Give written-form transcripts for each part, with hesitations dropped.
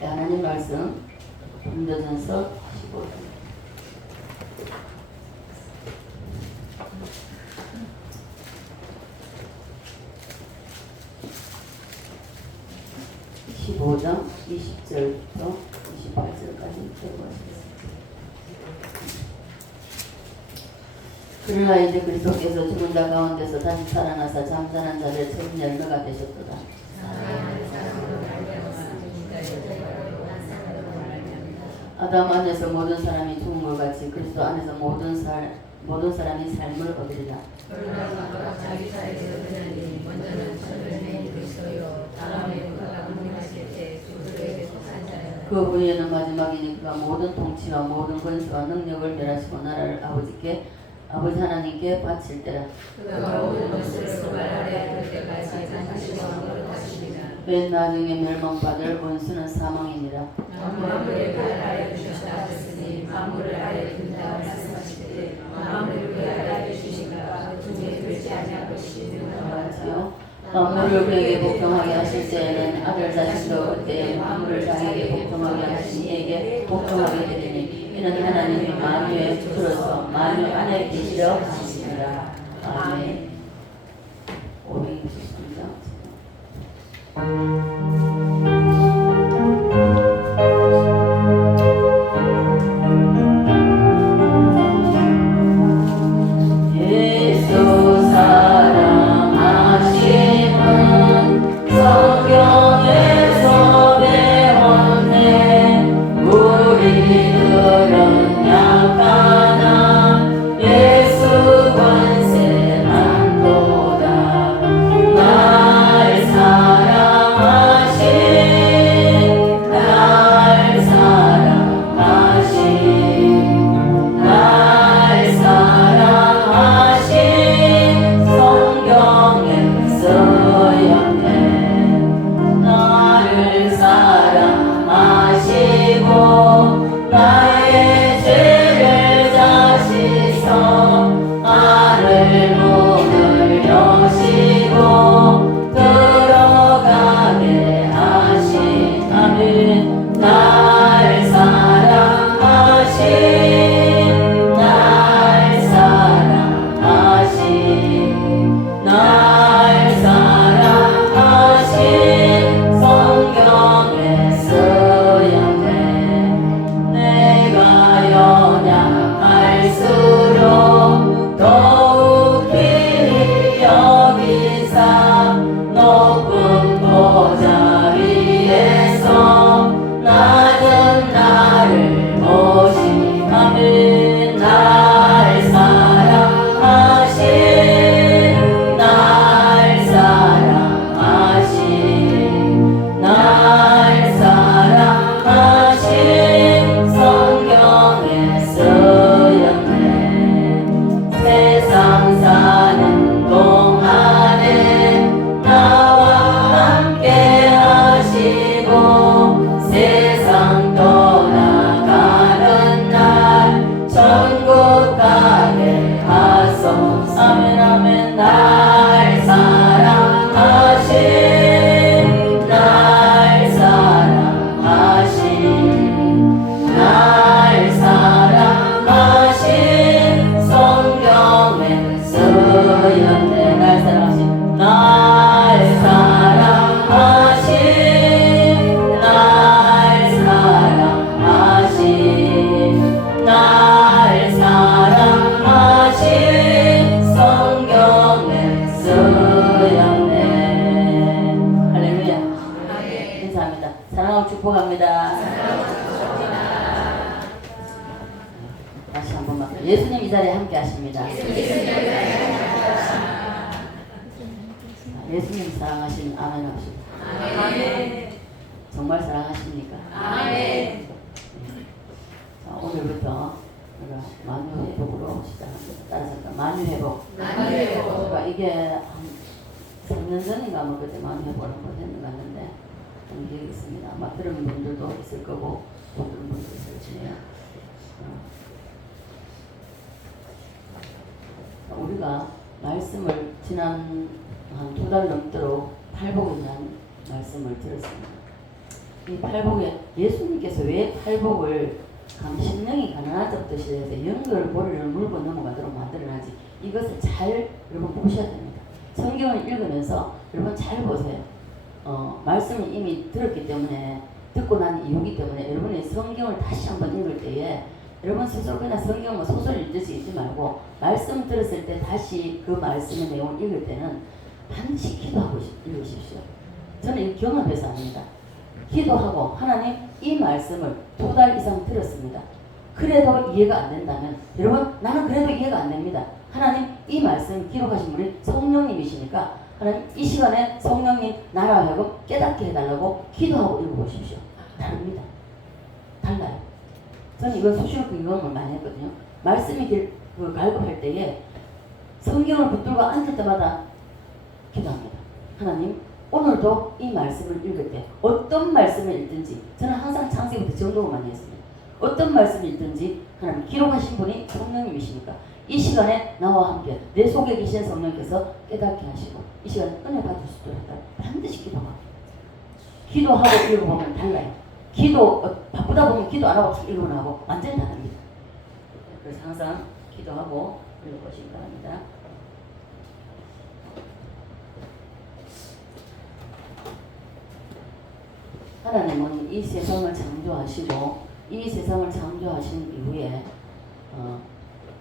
하나님 말씀 고린도전서 15장 15장 20절부터 28절까지 읽어보겠습니다. 그러나 이제 그리스도께서 죽은 자 가운데서 다시 살아나사 잠자는 자들 첫 열매가 되셨도다. 아담 안에서 모든 사람이 죽은 것 같이 그리스도 안에서 모든 사람이 삶을 얻으리라. 그러나 자기 자에게 얻으려니 먼저는 천년의 그리스도요 다음에 그가 운행하실 때 그들에게 속한 자요 그 후에는 마지막이니 그가 모든 통치와 모든 권세와 능력을 멸하시고 나라를 아버지 하나님께 바칠 때라. 그가 모든 것을 수발 아래 둘 때까지 다시 왕으로 하십니다. 맨 나중에 멸망받을 원수는 사망이니라. 만물을 발 아래 두셨다 하셨으니 만물을 아래 둔다 말씀하실 때 만물을 그 아래 두시니까 중에 들지 아니할 것이 같이요. 만물을 그에게 복종하게 하실 때에는 아들 자신도 그때 만물을 자기에게 복종하게 하신 이에게 복종하게 되리니 이는 하나님이 만유의 주로서 만유 안에 계시려 하십니다. 아멘. 563장 다시 한 번만. 예수님 이 자리에 함께 하십니다. 예수님 사랑하시는 아멘 합시다. 아멘. 정말 사랑하십니까? 아멘. 자, 오늘부터 우리가 만유회복으로 시작합니다. 따라서 만유회복. 만유회복. 이게 한 3년 전인가 뭐 그때 만유회복을 한번 했는 것 같는데 기억이 있습니다. 아마 들은 분들도 있을 거고 못 들은 분도 있을 거예요. 우리가 말씀을 지난 한 2달 넘도록 팔복에 대한 말씀을 들었습니다. 이 팔복에 예수님께서 왜 팔복을 심령이 가난한 자부터 시작해서 영걸 보리를 물고 넘어가도록 만들어놨지, 이것을 잘 여러분 보셔야 됩니다. 성경을 읽으면서 여러분 잘 보세요. 말씀을 이미 들었기 때문에, 듣고 난 이유기 때문에 여러분이 성경을 다시 한번 읽을 때에 여러분 스스로 그냥 성경 뭐 소설 읽듯이 읽지 말고, 말씀 들었을 때 다시 그 말씀의 내용을 읽을 때는 반드시 기도하고 읽으십시오. 저는 이 경험해서 합니다. 기도하고, 하나님 이 말씀을 2달 이상 들었습니다. 그래도 이해가 안 된다면, 여러분 나는 그래도 이해가 안 됩니다. 하나님 이 말씀 기록하신 분이 성령님이시니까 하나님 이 시간에 성령님 나라 하여금 깨닫게 해달라고 기도하고 읽어보십시오. 다릅니다. 달라요. 저는 이거 수시로 그 경험을 많이 했거든요. 말씀이 갈급할 때에 성경을 붙들고 앉을 때마다 기도합니다. 하나님 오늘도 이 말씀을 읽을 때 어떤 말씀을 읽든지, 저는 항상 창세기부터 정독을 많이 했습니다. 어떤 말씀을 읽든지 하나님 기록하신 분이 성령님이시니까 이 시간에 나와 함께 내 속에 계신 성령께서 깨닫게 하시고 이 시간에 은혜 받을 수 있도록 반드시 기도하고, 기도하고 읽어보면 달라요. 바쁘다 보면 기도 안 하고 읽으면 하고 완전히 다릅니다. 그래서 항상 기도하고 읽어보시기 바랍니다. 하나님은 이 세상을 창조하시고, 이 세상을 창조하신 이후에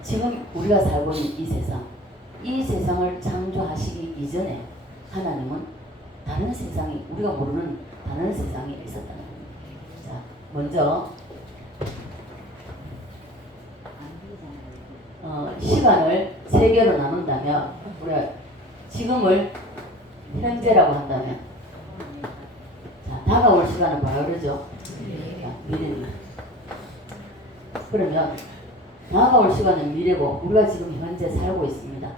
지금 우리가 살고 있는 이 세상을 창조하시기 이전에 하나님은 다른 세상이, 우리가 모르는 다른 세상이 있었다는 겁니다. 자, 먼저 시간을 3개로 나눈다면, 우리가 지금을 현재라고 한다면, 자, 다가올 시간은 뭐라 그러죠? 미래입니다. 그러면 다가올 시간은 미래고, 우리가 지금 현재 살고 있습니다.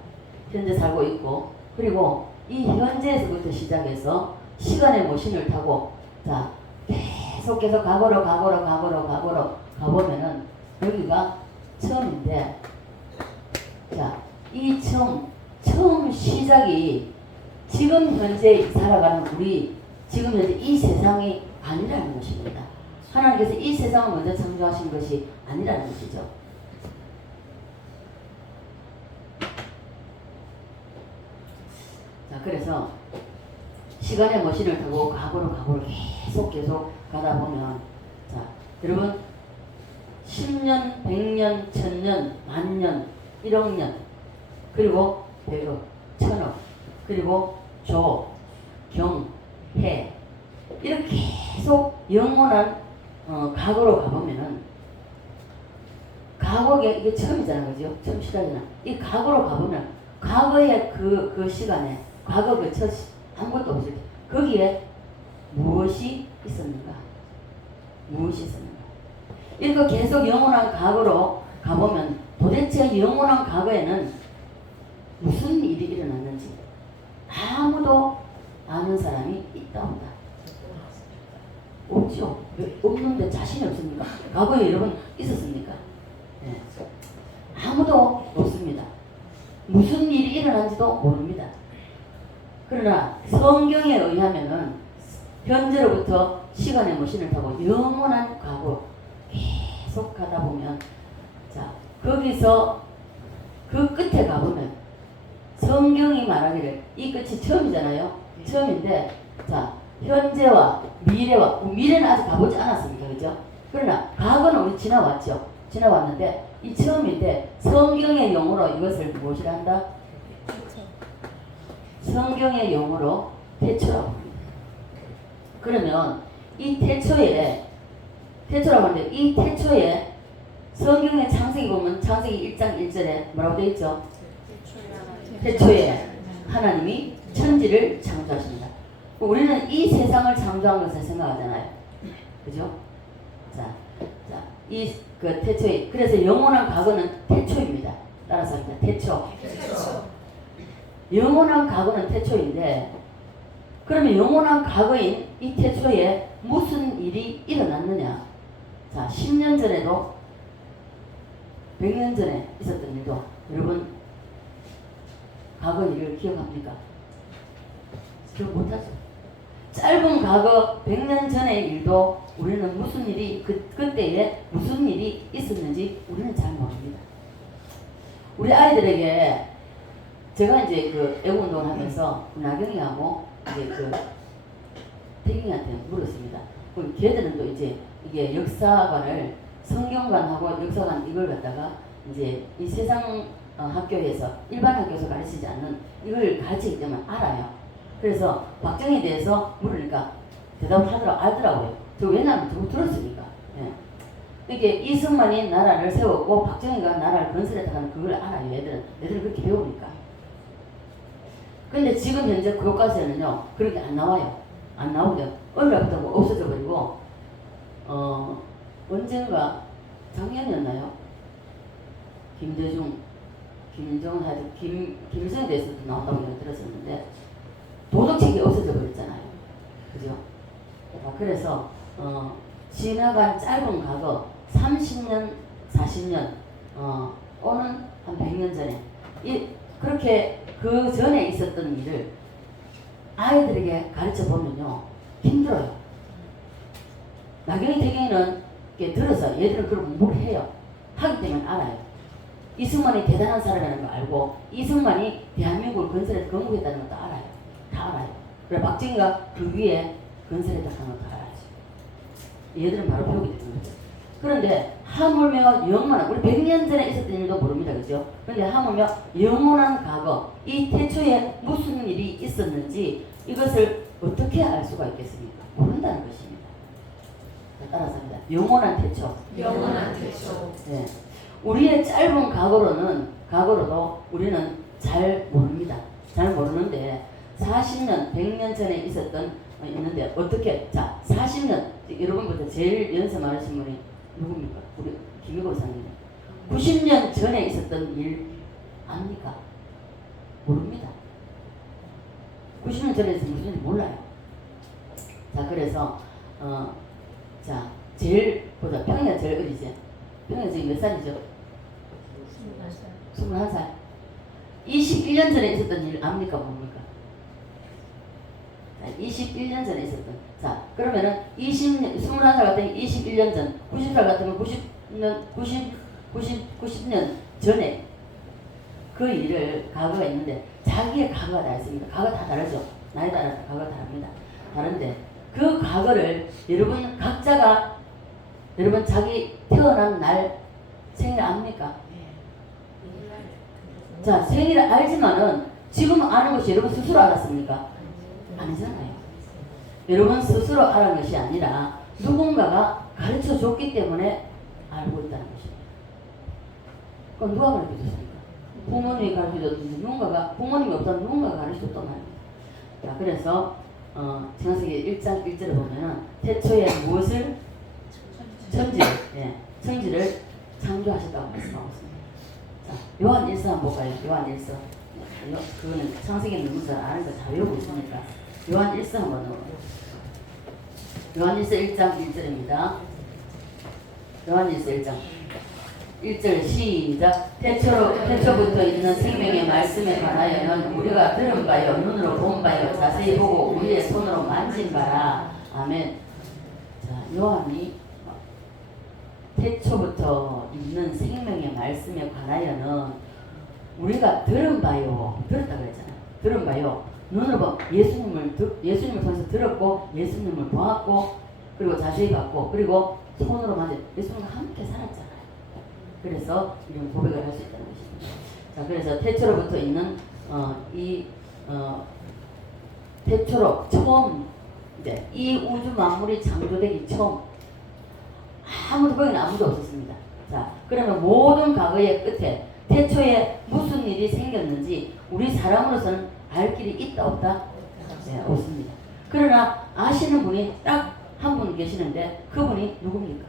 현재 살고 있고, 그리고 이 현재에서부터 시작해서 시간의 머신을 타고, 자, 계속해서 과거로 가보면은 여기가 처음인데, 자, 이 처음 시작이 지금 현재 살아가는 우리, 지금 현재 이 세상이 아니라는 것입니다. 하나님께서 이 세상을 먼저 창조하신 것이 아니라는 것이죠. 자, 그래서 시간의 머신을 타고 과거로 계속 가다 보면, 자, 여러분 10년, 100년, 1000년, 만년, 1억 년, 그리고 100억, 1000억, 그리고 조, 경, 해, 이렇게 계속 영원한 과거로 가보면은, 과거에 이게 처음이잖아요, 그죠? 처음 시작이나. 이 과거로 가보면 과거의 그 시간에, 과거 그 첫 아무것도 없을 때 거기에 무엇이 있었는가? 이렇게 계속 영원한 과거로 가보면 도대체 영원한 과거에는 무슨 일이 일어났는지 아무도 아는 사람이 있다 없다? 없죠. 없는데 자신이 없습니까? 과거에 여러분 있었습니까? 네. 아무도 없습니다. 무슨 일이 일어난지도 모릅니다. 그러나 성경에 의하면은 현재로부터 시간의 머신을 타고 영원한 과거 계속 가다 보면, 자, 거기서 그 끝에 가보면 성경이 말하기를, 이 끝이 처음이잖아요. 처음인데, 자, 현재와 미래는 아직 가보지 않았습니까? 그죠? 그러나 과거는 우리 지나왔는데 이 처음인데, 성경의 용어로 이것을 무엇이라 한다? 성경의 용어로 태초라고 합니다. 그러면 이 태초라고 하는데, 이 태초에 성경의 창세기 보면 창세기 1장 1절에 뭐라고 되어 있죠? 태초에 하나님이 천지를 창조하십니다. 우리는 이 세상을 창조한 것을 생각하잖아요. 그죠? 자, 이 태초에, 그래서 영원한 과거는 태초입니다. 따라서 합니다. 태초. 영원한 과거는 태초인데, 그러면 영원한 과거인 이 태초에 무슨 일이 일어났느냐? 자, 10년 전에도 100년 전에 있었던 일도 여러분 과거 일을 기억합니까? 기억 못하죠. 짧은 과거 100년 전의 일도 우리는 무슨 일이 그때에 무슨 일이 있었는지 우리는 잘 모릅니다. 우리 아이들에게 제가 이제 그 애국운동을 하면서 나경이하고 이제 그 태경이한테 물었습니다. 그럼 걔들은 또 이제 이게 역사관을 성경관하고 역사관 이걸 갖다가 이제 이 세상 학교에서 일반 학교에서 가르치지 않는 이걸 가르치기 때문에 알아요. 그래서 박정희에 대해서 물으니까 대답을 알더라고요. 저 왜냐하면 저거 들었으니까. 예. 이게 이승만이 나라를 세웠고 박정희가 나라를 건설했다는 그걸 알아요. 얘들은 그렇게 배우니까. 근데 지금 현재 교과서에는요 그런 게 안 나와요. 안 나오죠. 어느 날부터 뭐 없어져 버리고 언젠가 작년이었나요? 김일성에 대해서도 나왔다고 들었었는데 도덕책이 없어져 버렸잖아요. 그죠? 그래서 지나간 짧은 과거 30년, 40년 오는 한 100년 전에 그렇게 그 전에 있었던 일을 아이들에게 가르쳐 보면요 힘들어요. 나경이 태경이는 들어서 얘들은 그걸 공부를 해요. 하기 때문에 알아요. 이승만이 대단한 사람이라는 거 알고 이승만이 대한민국을 건설해서 건국했다는 것도 알아요. 다 알아요. 그래 박정희가 그 위에 건설했다는 것도 알아야죠. 얘들은 바로 배우게 되는 거죠. 그런데 하물며 영원한 우리 100년 전에 있었던 일도 모릅니다. 그죠? 그런데 하물며 영원한 과거 이 태초에 무슨 일이 있었는지 이것을 어떻게 알 수가 있겠습니까? 모른다는 것입니다. 따라서 합니다. 영원한 태초. 영원한 태초. 네. 우리의 짧은 과거로도 우리는 잘 모릅니다. 잘 모르는데 40년, 100년 전에 있는데 어떻게? 자, 40년 여러분부터 제일 연세 많으신 분이 누굽니까? 우리 김일고 사님. 90년 전에 있었던 일 압니까? 모릅니다. 90년 전에 있었던 무슨 일 몰라요. 자, 그래서 자, 제일 보자. 평이가 제일 어리지? 평이가 지금 몇 살이죠? 21살. 21년 전에 있었던 일 압니까? 뭡니까? 자, 21년 전에 있었던. 자, 그러면은 21살 같으면 21년 전, 90살 같으면 90년 전에 그 일을 과거가 있는데 자기의 과거가 다 있습니다. 과거 다 다르죠. 나이 따라서 과거가 다릅니다. 다른데 그 과거를 여러분 각자가 여러분 자기 태어난 날 생일 압니까? 자, 생일을 알지만은 지금 아는 것이 여러분 스스로 알았습니까? 아니잖아요. 여러분 스스로 알은 것이 아니라 누군가가 가르쳐 줬기 때문에 알고 있다는 것입니다. 그럼 누가 가르쳐 줬습니까? 부모님이 가르쳐 줬는데 누군가가 부모님이 없다면 누군가가 가르쳐 줬단 말입니다. 자, 그래서 창세기 1장 1절에 보면은 태초에 무엇을 천지를 창조하셨다고 말씀하고 있습니다. 자, 요한 1서 한번 볼까요? 요한 1서. 그거는 창세기는 너무 잘 아는 거 다 외우고 있으니까. 요한 1서 한번 넣어요. 요한 1서 1장 1절입니다. 요한 1서 1장 1절 시작. 태초부터 있는 생명의 말씀에 관하여는 우리가 들은 바요 눈으로 본 바요 자세히 보고 우리의 손으로 만진 바라. 아멘. 자, 요한이 태초부터 있는 생명의 말씀에 관하여는 우리가 들은 바요 들었다 그랬잖아요. 들은 바요 눈으로 봐 예수님을 통해서 들었고 예수님을 보았고 그리고 자세히 봤고 그리고 손으로 만져 예수님과 함께 살았잖아요. 그래서 이런 고백을 할 수 있다는 것입니다. 자, 그래서 태초로부터 있는 태초로 처음 이제 이 우주 만물이 창조되기 처음 거기는 아무도 없었습니다. 자, 그러면 모든 과거의 끝에 태초에 무슨 일이 생겼는지 우리 사람으로서는 알 길이 있다 없다? 네, 없습니다. 그러나 아시는 분이 딱 한 분 계시는데 그분이 누굽니까?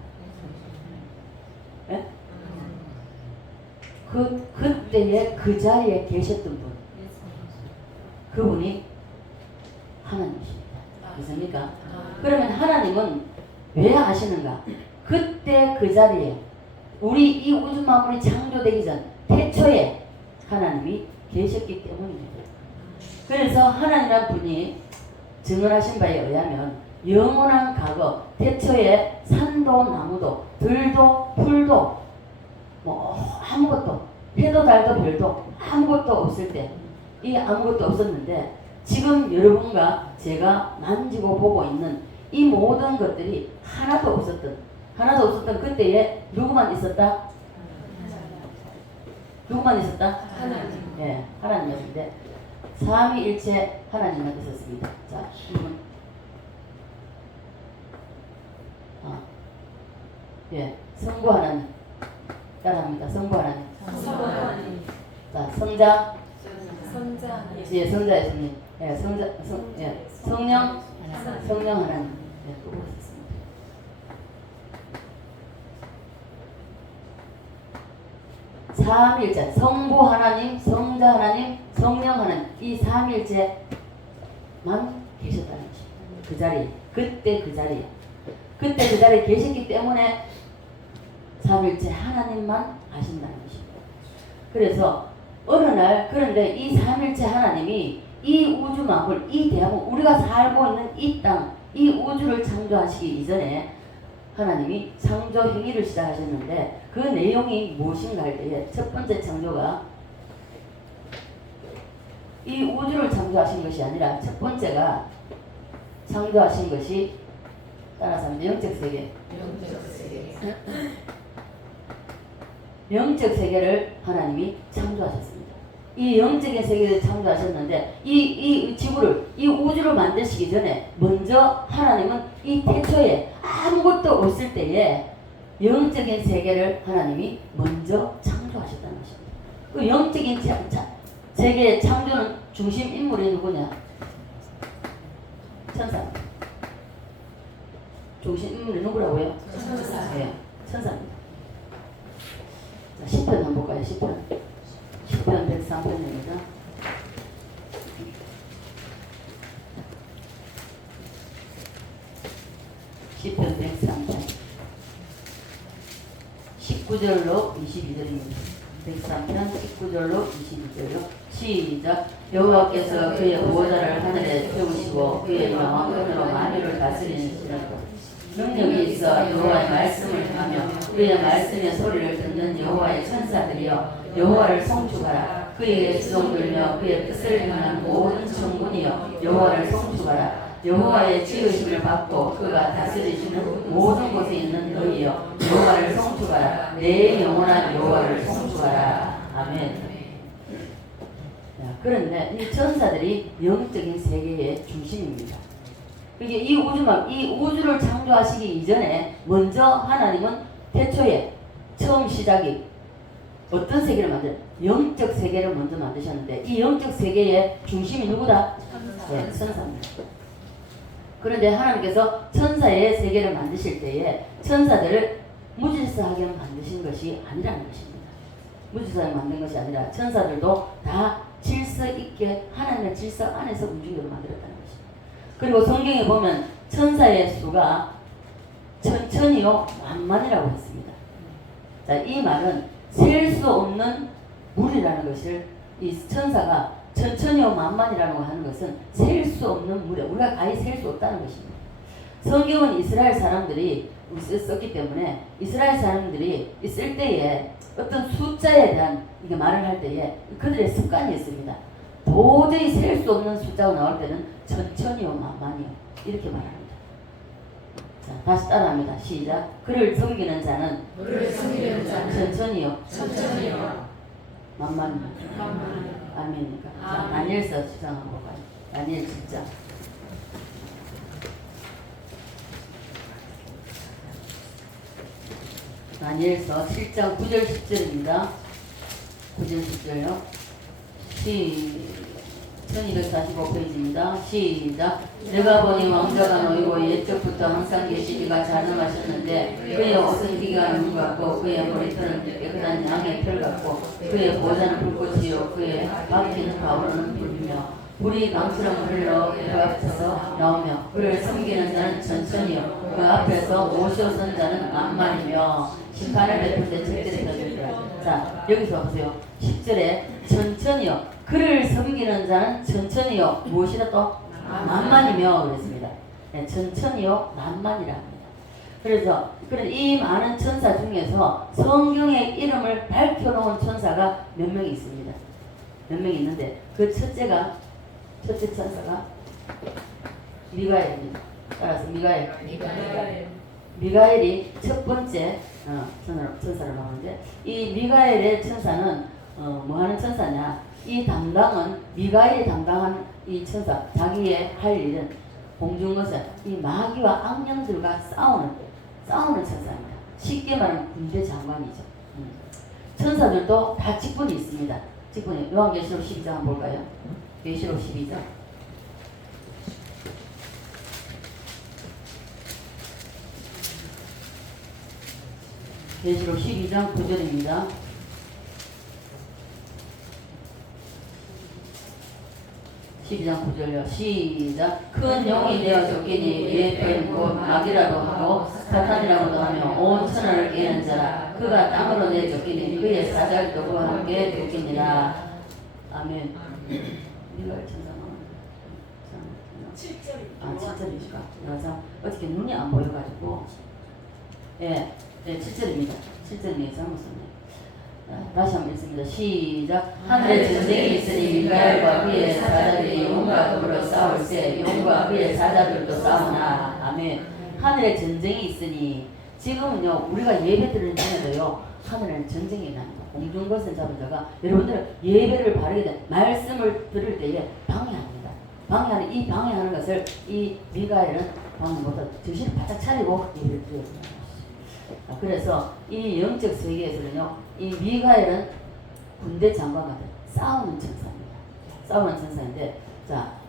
네? 그때에 그 자리에 계셨던 분 그분이 하나님이십니다. 믿습니까? 그러면 하나님은 왜 아시는가? 그때 그 자리에 우리 이 우주 만물이 창조되기 전 태초에 하나님이 계셨기 때문입니다. 그래서 하나님이란 분이 증언하신 바에 의하면 영원한 과거 태초에 산도 나무도 들도 풀도 뭐 아무것도 해도 달도 별도 아무것도 없을 때 이 아무것도 없었는데 지금 여러분과 제가 만지고 보고 있는 이 모든 것들이 하나도 없었던 그때에 누구만 있었다? 누구만 있었다? 하나님. 예, 하나님이었는데 삼위일체 하나님만 있었습니다. 자, 예, 성부 하나님 따라합니다. 성부 하나님. 성부 하나님. 자, 성자, 성자 하나님. 예, 성자 예수님, 예, 성령 하나님. 예, 또 있었습니다. 삼일체, 성부 하나님, 성자 하나님, 성령 하나님, 이 삼일체만 계셨다는 것입니다. 그 자리, 그때 그 자리에 계셨기 때문에 삼일체 하나님만 아신다는 것입니다. 그래서 어느 날 그런데 이 삼일체 하나님이 이 우주 만물, 이 대한민국, 우리가 살고 있는 이 땅, 이 우주를 창조하시기 이전에 하나님이 창조 행위를 시작하셨는데 그 내용이 무엇인가 할 때에 첫 번째 창조가 이 우주를 창조하신 것이 아니라 첫 번째가 창조하신 것이 따라서 하면 영적 세계. 영적 세계를 하나님이 창조하셨습니다. 이 영적인 세계를 창조하셨는데 이 지구를, 이 우주를 만드시기 전에 먼저 하나님은 이 태초에 아무것도 없을 때에 영적인 세계를 하나님이 먼저 창조하셨다는 것입니다. 그 영적인 세계의 창조는 중심 인물이 누구냐? 천사입니다. 중심 인물이 누구라고요? 천사. 네, 천사입니다. 자, 10편 한번 볼까요? 10편 103편입니다. 시편 103편 19절로 22절입니다. 103편 19절로 22절로 시작. 여호와께서 그의 보호자를 하늘에 세우시고 그의 영광으로 만유를 다스리시는 능력이 있어 여호와의 말씀을 하며 그의 말씀에 소리를 듣는 여호와의 천사들이여 여호와를 송축하라. 그에게 주종 들며 그의 뜻을 행하는 모든 천군이여 여호와를 송축하라. 여호와의 지으심을 받고 그가 다스리시는 모든 곳에 있는 너희여 여호와를 송축하라. 내 영원한 여호와를 송축하라. 아멘. 그런데 이 천사들이 영적인 세계의 중심입니다. 이게 이 우주를 창조하시기 이전에 먼저 하나님은 태초에 처음 시작이 어떤 세계를 영적 세계를 먼저 만드셨는데 이 영적 세계의 중심이 누구다? 네, 천사입니다. 그런데 하나님께서 천사의 세계를 만드실 때에 천사들을 무질서하게 만드신 것이 아니라는 것입니다. 무질서하게 만든 것이 아니라 천사들도 다 질서 있게 하나님의 질서 안에서 움직이도록 만들었다는 것입니다. 그리고 성경에 보면 천사의 수가 천천히요 만만이라고 했습니다. 자, 이 말은 셀 수 없는 물이라는 것을 이 천사가 천천히요 만만이라고 하는 것은 셀 수 없는 물에 우리가 아예 셀 수 없다는 것입니다. 성경은 이스라엘 사람들이 썼기 때문에 이스라엘 사람들이 있을 때에 어떤 숫자에 대한 이게 말을 할 때에 그들의 습관이 있습니다. 도저히 셀 수 없는 숫자가 나올 때는 천천히요 만만히요 이렇게 말합니다. 자, 다시 따라합니다. 시작. 그를 섬기는 자는 천천히요 만만히요 아멘이니까. 자, 다니엘서 7장 한번 볼까요? 다니엘 7장. 다니엘서 7장 9절 10절입니다. 9절 10절요. 1245페이지입니다. 시작. 내가 보니 왕자가 놓이고 옛적부터 항상 계시기가 자능하셨는데 그의 옷은 희가 눈 같고 그의 머리털은 깨끗한 양의 털 같고 그의 보좌는 불꽃이요 그의 박히는 가오르는 불이며 불이 강처럼 흘러 그 앞에서 나오며 그를 섬기는 자는 천천히요 그 앞에서 오셔선 자는 만만이며 심판을 베풀 때 절대로 터질까. 자, 여기서 보세요. 10절에 천천히요 그를 섬기는 자는 천천히요 무엇이라 또? 만만이며 그랬습니다. 네, 천천히요 만만이라 합니다. 그래서 이 많은 천사 중에서 성경의 이름을 밝혀놓은 천사가 몇 명이 있습니다. 몇 명이 있는데 그 첫째 천사가 미가엘입니다. 따라서 미가엘이 첫 번째 천사를 나오는데 이 미가엘의 천사는 뭐 하는 천사냐? 이 담당은 미가엘이 담당한 이 천사 자기의 할 일은 공중 것은 이 마귀와 악령들과 싸우는 천사입니다. 쉽게 말하면 군대 장관이죠. 천사들도 다 직분이 있습니다. 직분이 요한계시록 12장 한번 볼까요? 계시록 12장. 계시록 12장 9절입니다. 시작. 큰 영이 되어 쫓기니 예편 곧 마귀라고 하고 사탄이라고도 하며 온 천하를 깨는 자라. 그가 땅으로 내쫓기니 그의 사자들도 그와 함께 쫓기니라. 아멘. 미가엘 천사는 7절입니까? 그래서 어떻게 눈이 안 보여가지고 7절입니다. 7절이 잘못 썼네. 다시 한번 읽습니다. 시작. 하늘에 전쟁이 있으니 미가엘과 그의 사자들이 용과 더불어 싸울세 용과 그의 사자들도 싸우나. 아멘. 하늘에 전쟁이 있으니 지금은요 우리가 예배 드리는 중에도요 하늘에는 전쟁이 납니다. 공중 것을 잡은 자가 여러분들 예배를 바르게 된 말씀을 들을 때에 방해합니다. 방해하는 이 방해하는 것을 이 미가엘은 방해 못하고 정신을 바짝 차리고 예배를 드려요. 그래서 이 영적 세계에서는요 이 미가엘은 군대 장관 같은 싸우는 천사입니다. 싸우는 천사인데 자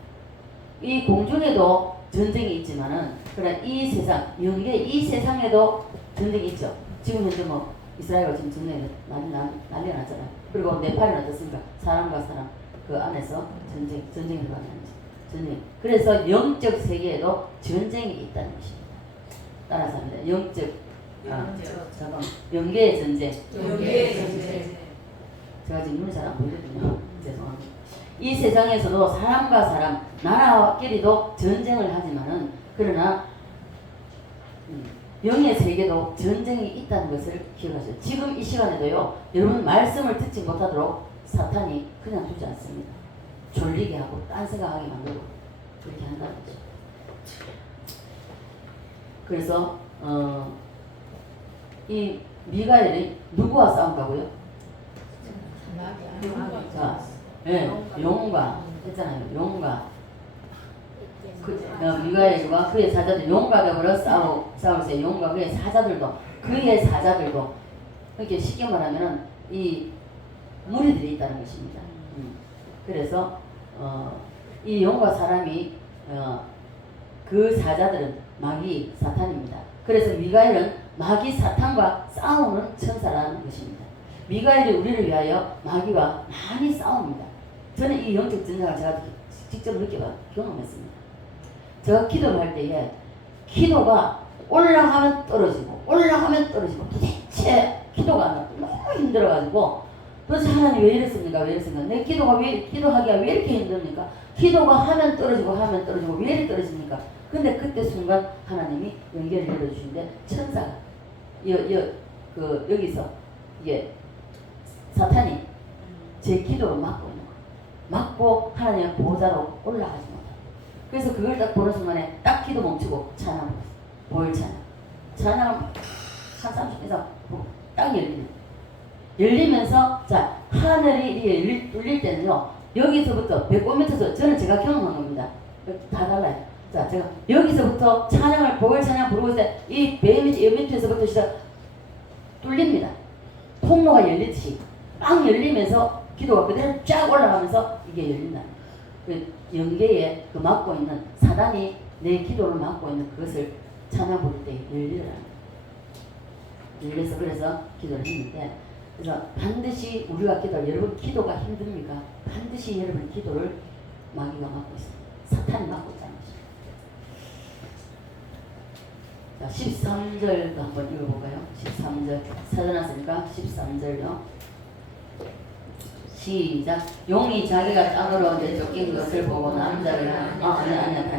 이 공중에도 전쟁이 있지만은 그러나 이 세상 영계 이 세상에도 전쟁이 있죠. 지금 현재 뭐 이스라엘과 지금 전쟁이 난리가 났잖아요. 그리고 네팔은 어떻습니까? 사람과 사람 그 안에서 전쟁이 일어나는 전쟁. 그래서 영적 세계에도 전쟁이 있다는 것입니다. 따라서 합니다. 잠깐 영계의 전쟁. 제가 지금 눈이 잘 안 보이거든요. 죄송합니다. 이 세상에서도 사람과 사람, 나라끼리도 전쟁을 하지만은 그러나 영의 세계도 전쟁이 있다는 것을 기억하세요. 지금 이 시간에도요. 여러분 말씀을 듣지 못하도록 사탄이 그냥 두지 않습니다. 졸리게 하고 딴 생각하게 만들고 그렇게 한다는 거죠. 그래서 이 미가엘이 누구와 싸운다고요? 용과 했잖아요. 용과 미가엘과 그의 사자들 용과 더불어 싸울세 용과 그의 사자들도 이렇게 쉽게 말하면은 이 무리들이 있다는 것입니다. 그래서 이 용과 사람이 그 사자들은 마귀 사탄입니다. 그래서 미가엘은 마귀 사탄과 싸우는 천사라는 것입니다. 미가엘이 우리를 위하여 마귀와 많이 싸웁니다. 저는 이 영적 전쟁을 제가 직접 경험했습니다. 제가 기도를 할 때에 기도가 올라가면 떨어지고 도대체 기도가 안 나고 너무 힘들어가지고 도대체 하나님 왜 이랬습니까? 내 기도하기가 왜 이렇게 힘듭니까? 기도가 하면 떨어지고 왜 이렇게 떨어집니까? 근데 그때 순간 하나님이 연결을 열어주시는데 천사가 여기서 이게 사탄이 제 기도를 막고 있는 거예요. 막고 하나님의 보호자로 올라가지 못해요. 그래서 그걸 딱 보는 순간에 딱 기도 멈추고 찬양 보일 찬양을 한 30분 이상 딱 열리면서 자 하늘이 뚫릴 때는요 여기서부터 배꼽 밑에서 저는 제가 경험한 겁니다. 다 달라요. 자 제가 여기서부터 찬양을 보일 찬양 부르고 있을 때 이 밑에서부터 시작 뚫립니다. 통로가 열리듯이 막 열리면서 기도가 그대로 쫙 올라가면서 이게 열린다. 그 영계에 그 막고 있는 사단이 내 기도를 막고 있는 그것을 찬양 부를 때 열려서 그래서 기도를 했는데 그래서 반드시 우리가 여러분 기도가 힘듭니까? 반드시 여러분 기도를 마귀가 막고 있습니다. 사탄이 막고 있다는 것입니다. 자, 13절도 한번 읽어볼까요? 13절 찾아놨으니까 13절요. 시작. 용이 자기가 땅으로 내쫓긴 것을 보고 남자를 아니야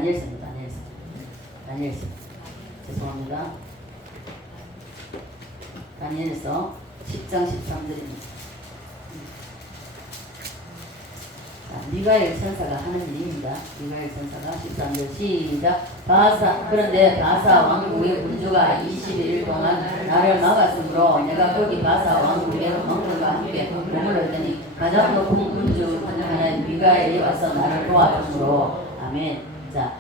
다니엘서 죄송합니다. 다니엘서 10장 13절입니다. 미가엘 천사가 하는 일입니다. 미가엘 천사가 13절 시작. 그런데 바사 왕국의 군주가 21일 동안 나를 막았으므로 내가 거기 바사 왕국의 왕들과 함께 머물렀더니 가장 높은 군주 하나인 미가엘이 와서 나를 도와주므로. 아멘. 자,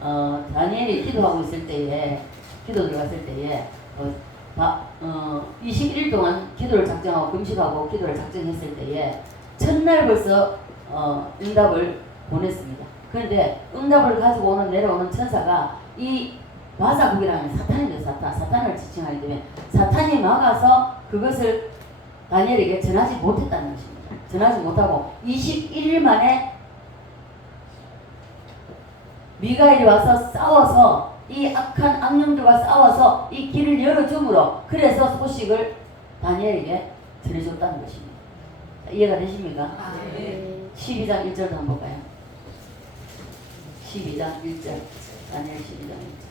다니엘이 기도하고 있을 때에, 기도 들어갔을 때에 21일 동안 기도를 작정하고 금식하고 기도를 작정했을 때에 첫날 벌써 응답을 보냈습니다. 그런데 응답을 가지고 내려오는 천사가 이 바사국이라는 사탄입니다. 사탄을 지칭하기 때문에 사탄이 막아서 그것을 다니엘에게 전하지 못했다는 것입니다. 전하지 못하고 21일 만에 미가엘이 와서 싸워서 이 악한 악령들과 싸워서 이 길을 열어줌으로 그래서 소식을 다니엘에게 전해줬다는 것입니다. 이해가 되십니까? 12장 1절 한번 볼까요? 12장 1절 다니엘 12장 1절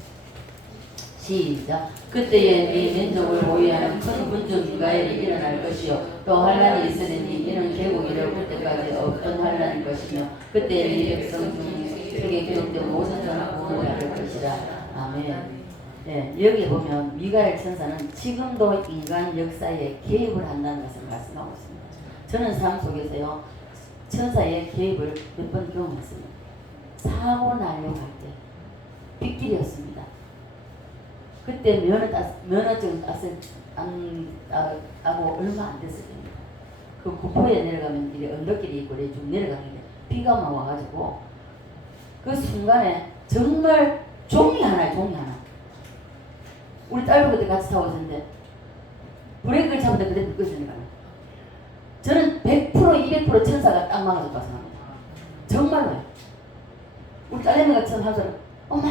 시작. 그때에 네 민족을 보위하는 큰 군주 미가엘이 일어날 것이요 또 환란이 있으니 이는 결국 이를 때까지 없던 환란일 것이며 그때 네 백성 중 세계 기록된 모든 자는 구원을 받을 것이라. 아멘. 네, 여기 보면 미가엘 천사는 지금도 인간 역사에 개입을 한다는 것을 말씀하고 있습니다. 저는 삶 속에서요 천사의 개입을 몇 번 경험했습니다. 사고 나려고 할 때 빗길이었습니다. 그때 면허증 따고 얼마 안 됐을 때입니다. 그 구포에 내려가면 이게 언덕길이 있고 쭉 내려가는데 비가 막 와가지고 그 순간에 정말 종이 하나 우리 딸도 그때 같이 타고 있었는데 브레이크를 잡을 때 그때 미끄러지니까 저는 100% 200% 천사가 딱 막아줬다고 생각합니다. 정말로요. 우리 딸내미가 처음 하면서 엄마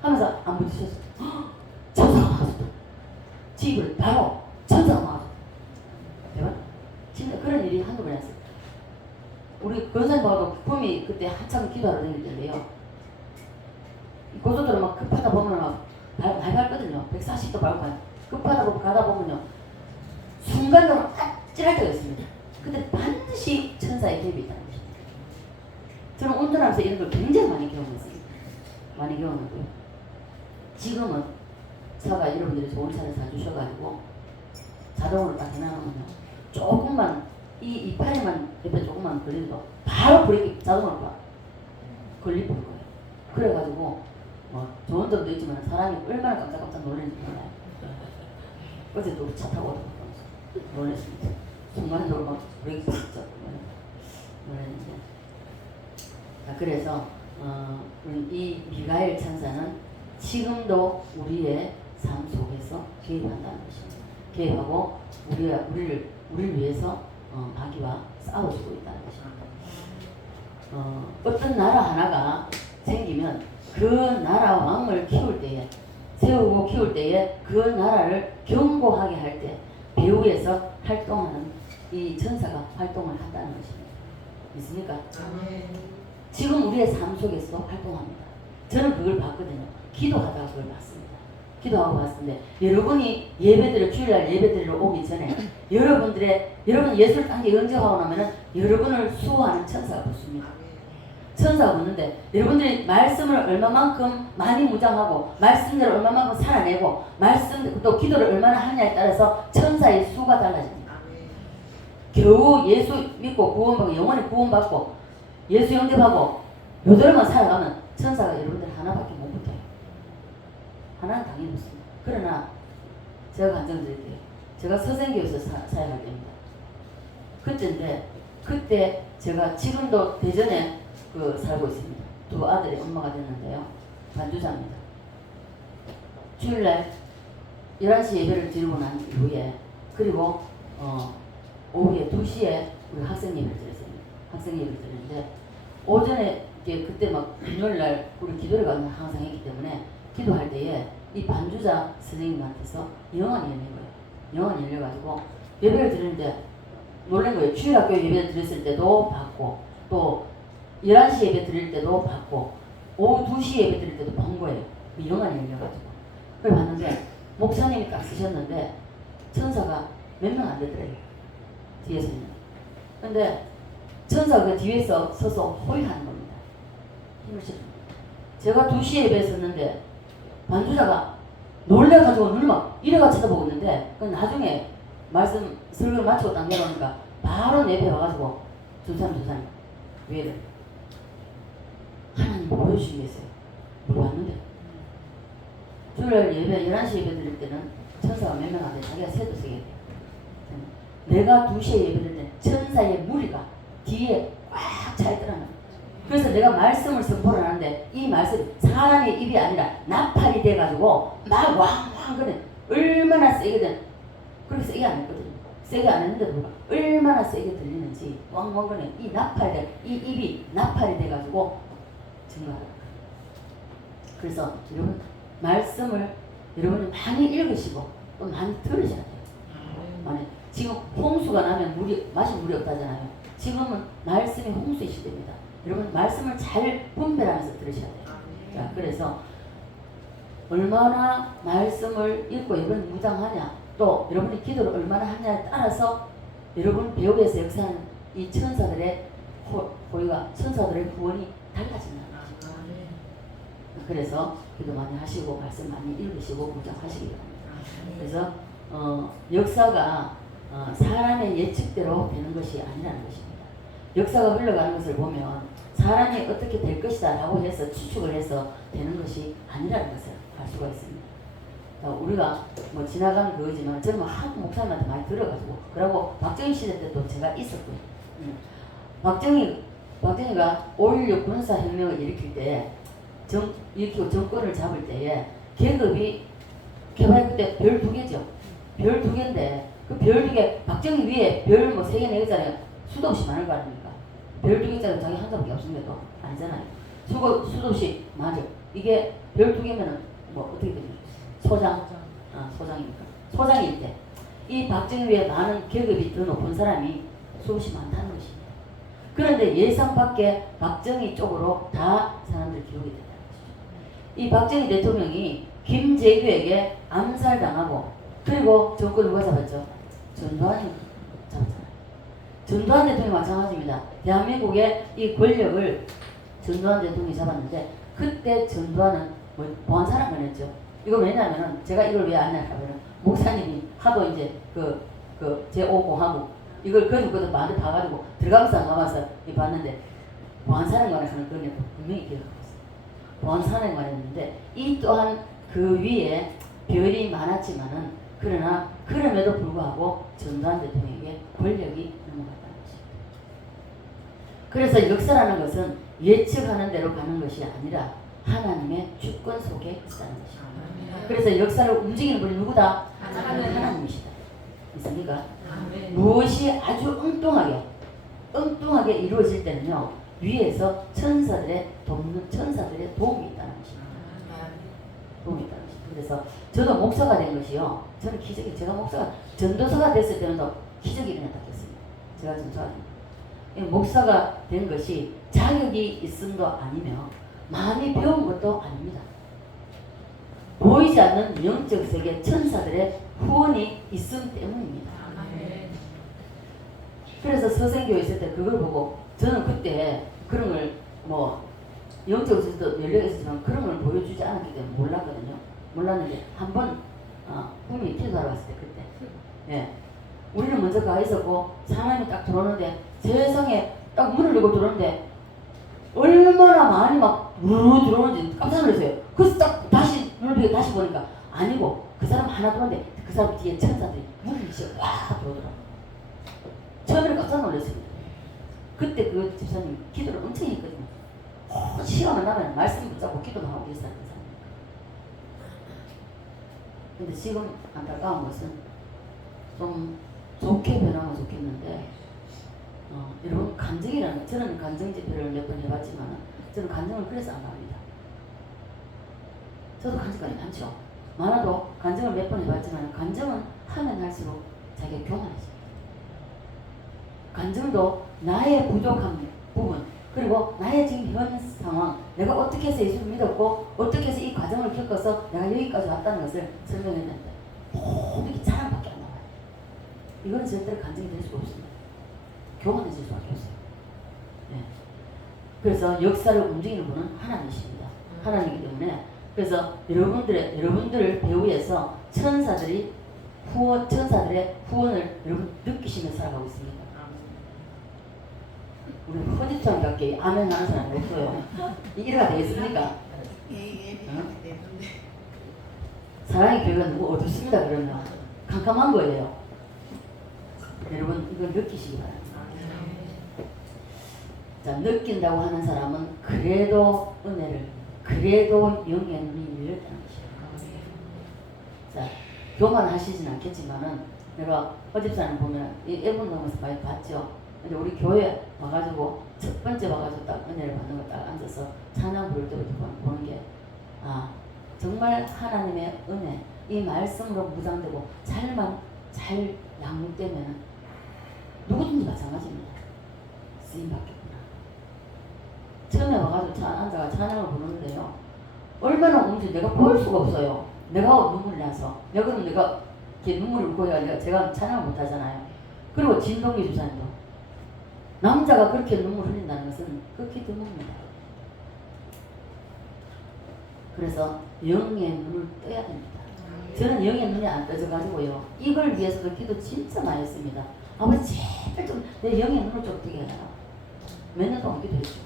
하면서 안 부딪혔어. 천사가 막아줬다. 집을 바로 천사가 막아줬다. 대박. 진짜 그런 일이 한두 번이 없어요. 우리 권사님하고도 품이 그때 한참 기도하러 다닐 때인데요. 고속도로 막 급하다 보면 막 밟거든요. 140도 밟고 급하다 보면 가다 보면요. 순간적으로 아찔할 때가 있습니다. 근데 반드시 천사의 개입이 있다는 것입니다. 저는 운전하면서 이런 걸 굉장히 많이 경험했습니다. 많이 경험했고요. 지금은 차가 여러분들이 좋은 차를 사주셔가지고 자동으로 딱 해놔놓으면 조금만 이 이파리만 옆에 조금만 걸려도 바로 브레이크 자동으로 봐. 걸리는 거예요. 그래가지고 좋은 점도 있지만 사람이 얼마나 깜짝깜짝 놀라는지 몰라요. 어제도 차 타고 놀랐습니다. 순간적으로 막 브레이크 잡고 놀랐는데. 그래서 이 미가엘 천사는 지금도 우리의 삶 속에서 개입한다는 것입니다. 개입하고 우리를 위해서 마귀와 싸워주고 있다는 것입니다. 어떤 나라 하나가 생기면 그 나라 왕을 키울 때에 세우고 키울 때에 그 나라를 견고하게 할 때 배후에서 활동하는 이 천사가 활동을 한다는 것입니다. 믿습니까? 지금 우리의 삶 속에서 활동합니다. 저는 그걸 봤거든요. 기도하다가 그걸 봤습니다. 기도하고 봤는데 여러분이 주일날 예배드리러 오기 전에 여러분 예술 단계 영접하고 나면은 여러분을 수호하는 천사가 붙습니다. 천사가 붙는데 여러분들이 말씀을 얼마만큼 많이 무장하고 말씀대로 얼마만큼 살아내고 말씀 또 기도를 얼마나 하냐에 따라서 천사의 수가 달라집니다. 겨우 예수 믿고 구원받고 영원히 구원받고 예수 영접하고 요대로만 살아가면 천사가 여러분들 하나밖에 못 붙어요. 하나는 당연히 붙습니다. 그러나 제가 간증드릴게요. 제가 서생교에서 사역할 때입니다. 그때 제가 지금도 대전에 살고 있습니다. 두 아들의 엄마가 됐는데요. 반주자입니다. 주일날 11시 예배를 드리고 난 이후에 그리고 오후에 2시에 우리 학생 예배를 드렸습니다. 학생 예배를 드렸는데 오전에 그때 막 금요일날 우리 기도를 항상 했기 때문에 기도할 때에 이 반주자 선생님한테서 영안이 열린 거예요. 영안이 열려가지고 예배를 드리는데 놀란 거예요. 주일학교 예배 드렸을 때도 받고 또 11시 예배 드릴 때도 받고 오후 2시 예배 드릴 때도 본 거예요. 그 영안이 열려가지고. 그걸 봤는데 목사님이 딱 쓰셨는데 천사가 몇 명 안 되더래요. 뒤에서 있는. 근데 천사가 그 뒤에서 서서 호위하는 겁니다. 힘을 실어줍니다. 제가 2시에 예배 했었는데 반주자가 놀래가지고 눈을 막 이래가 쳐다보고 있는데 그 나중에 말씀 설교를 마치고 딱 내려오니까 바로 내 옆에 와가지고 조사님 왜 하나님 보여주신 게 있어요. 물어봤는데 주일날 예배 11시 예배 드릴 때는 천사가 몇 명 안 돼. 자기가 새도 쓰게 돼요. 내가 2시에 예배 드릴 때 천사의 무리가 뒤에 꽉 차 있더라는. 그래서 내가 말씀을 선포를 하는데 이 말씀이 사람의 입이 아니라 나팔이 돼가지고 막 왕왕 그래. 얼마나 세게 그렇게 세게 안 했거든요. 세게 안 했는데도 불구하고 얼마나 세게 들리는지 왕왕 그래. 이 나팔이 이 입이 나팔이 돼가지고 증거하는 거예요. 그래서 여러분 말씀을 여러분이 많이 읽으시고 또 많이 들으셔야 돼요. 많이. 지금 홍수가 나면 마실 물이 없다잖아요. 지금은 말씀이 홍수의 시대입니다. 여러분 말씀을 잘 분별하면서 들으셔야 돼요. 자, 그래서 얼마나 말씀을 읽고 여러분이 무장하냐 또 여러분이 기도를 얼마나 하냐에 따라서 여러분 배우에서 역사하는 이 천사들의 천사들의 구원이 달라진다. 그래서 기도 많이 하시고 말씀 많이 읽으시고 무장하시기 바랍니다. 그래서 역사가 사람의 예측대로 되는 것이 아니라는 것입니다. 역사가 흘러가는 것을 보면 사람이 어떻게 될 것이다 라고 해서 추측을 해서 되는 것이 아니라는 것을 알 수가 있습니다. 우리가 뭐 지나간 그거지만 저는 한국 목사님한테 많이 들어가지고 그러고 박정희 시대 때도 제가 있었고요. 박정희가 5.16 군사혁명을 일으킬 때 일으키고 정권을 잡을 때에 계급이 개발 그때 별 2개죠. 별 2개인데 그 별 2개 박정희 위에 별 뭐 3개 4개짜리 수도 없이 많을 거 아닙니까? 별 2개짜리 자기 한 장밖에 없으면 또 아니잖아요. 수도 없이 맞아. 이게 별 2개면은 뭐 어떻게 되냐? 소장이니까. 소장일 때 이 박정희 위에 많은 계급이 더 높은 사람이 수없이 많다는 것입니다. 그런데 예상 밖에 박정희 쪽으로 다 사람들이 기울게 된다는 것이죠. 이 박정희 대통령이 김재규에게 암살당하고 그리고 정권 누가 잡았죠? 전두환이 잡았잖아요. 전두환 대통령이 마찬가지입니다. 대한민국의 이 권력을 전두환 대통령이 잡았는데 그때 전두환은 뭐 보안사랑 보냈죠. 이거 왜냐면은 제가 이걸 왜 아냐면 목사님이 하도 이제 제5공화국 이걸 거듭 많이 봐가지고 들어가면서 가면서 봤는데 보안사령관을 하는 그런 거 분명히 기억하고 있어요. 보안사령관이었는데 이 또한 그 위에 별이 많았지만은 그러나 그럼에도 불구하고 전두환 대통령에게 권력이 넘어갔다는 것입니다. 그래서 역사라는 것은 예측하는 대로 가는 것이 아니라 하나님의 주권 속에 있다는 것입니다. 그래서 역사를 움직이는 분이 누구다? 하나님이시다. 있습니까? 무엇이 아주 엉뚱하게 이루어질 때는요 위에서 천사들의 도움이 있다는 것입니다. 도움이 있다는 것입니다. 그래서 저도 목사가 된 것이요. 저는 기적이 제가 목사가 전도사가 됐을 때는 또 기적이 일어났겠습니다. 제가 전도사가 된 목사가 된 것이 자격이 있음도 아니며 많이 배운 것도 아닙니다. 보이지 않는 영적 세계 천사들의 후원이 있음 때문입니다. 그래서 서생교회 있을 때 그걸 보고 저는 그때 그런 걸 뭐 영적으로도 열려 있었지만 그런 걸 보여주지 않았기 때문에 몰랐는데 한번 꿈이 기도하러 왔을 때 그때 예. 우리는 먼저 가 있었고 사람이 딱 들어오는데 세상에 딱 문을 열고 들어오는데 얼마나 많이 막 우르르 들어오는지 깜짝 놀랐어요. 그래서 딱 다시 눈을 비고 다시 보니까 아니고 그 사람 하나 들어오는데 그 사람 뒤에 천사들이 문을 열고 와 들어오더라고요. 처음에는 깜짝 놀랐습니다. 그때 그 집사님 기도를 엄청 했거든요. 시간만 나면 말씀 붙잡고 기도만 하고 있어요. 근데 지금 안타까운 것은 좀 좋게 변하면 좋겠는데 여러분 간증이라는 저는 간증 집회를 몇 번 해봤지만 저는 간증을 그래서 안 합니다. 저도 간증이 많죠. 많아도 간증을 몇 번 해봤지만 간증은 하면 할수록 자기가 교만해집니다. 간증도 나의 부족한 부분, 그리고 나의 지금 현 상황, 내가 어떻게 해서 예수를 믿었고 어떻게 해서 이 과정을 겪어서 내가 여기까지 왔다는 것을 설명했는데 모두 이 자랑밖에 안 나와요. 이건 절대로 간증이 될 수가 없습니다. 교만해질 수밖에 없어요. 네. 그래서 역사를 움직이는 분은 하나님이십니다. 하나님이기 때문에 그래서 여러분들 배후에서 천사들의 후원을 여러분 느끼시면서 살아가고 있습니다. 우리 허지처럼 갖게 아멘 하는 사람이 없어요. 이해가 되겠습니까? 응? 사랑의 교회가 너무 어둡습니다. 그러면 캄캄한 거예요. 여러분 이걸 느끼시기 바랍니다. 자, 느낀다고 하는 사람은 그래도 은혜를, 그래도 영의 눈이 열렸다는 것이에요. 자, 교만하시진 않겠지만은 내가 허집사님 보면 이 앨범 나오면서 많이 봤죠. 근데 우리 교회 와가지고 첫 번째 와가지고 딱 은혜를 받는 거 딱 앉아서 찬양 부를 때부터 보는 게 정말 하나님의 은혜, 이 말씀으로 무장되고 잘 양육되면 누구든지 마찬가지입니다. 쓰임 받겠구나. 처음에 와가지고 앉아가 찬양을 부르는데요. 얼마나 우는지 내가 볼 수가 없어요. 내가 눈물이 나서. 내가 이렇게 눈물을 울고 해야 제가 찬양을 못 하잖아요. 그리고 진동기 주사님도 남자가 그렇게 눈물 흘린다는 것은 극히 드뭅니다. 그래서 영의 눈을 떠야 됩니다. 저는 영의 눈이 안 떠져가지고요. 이걸 위해서도 기도 진짜 많이 했습니다. 아버지 제발 좀 내 영의 눈을 좀 뜨게 해라. 몇 년 동안 기도했죠.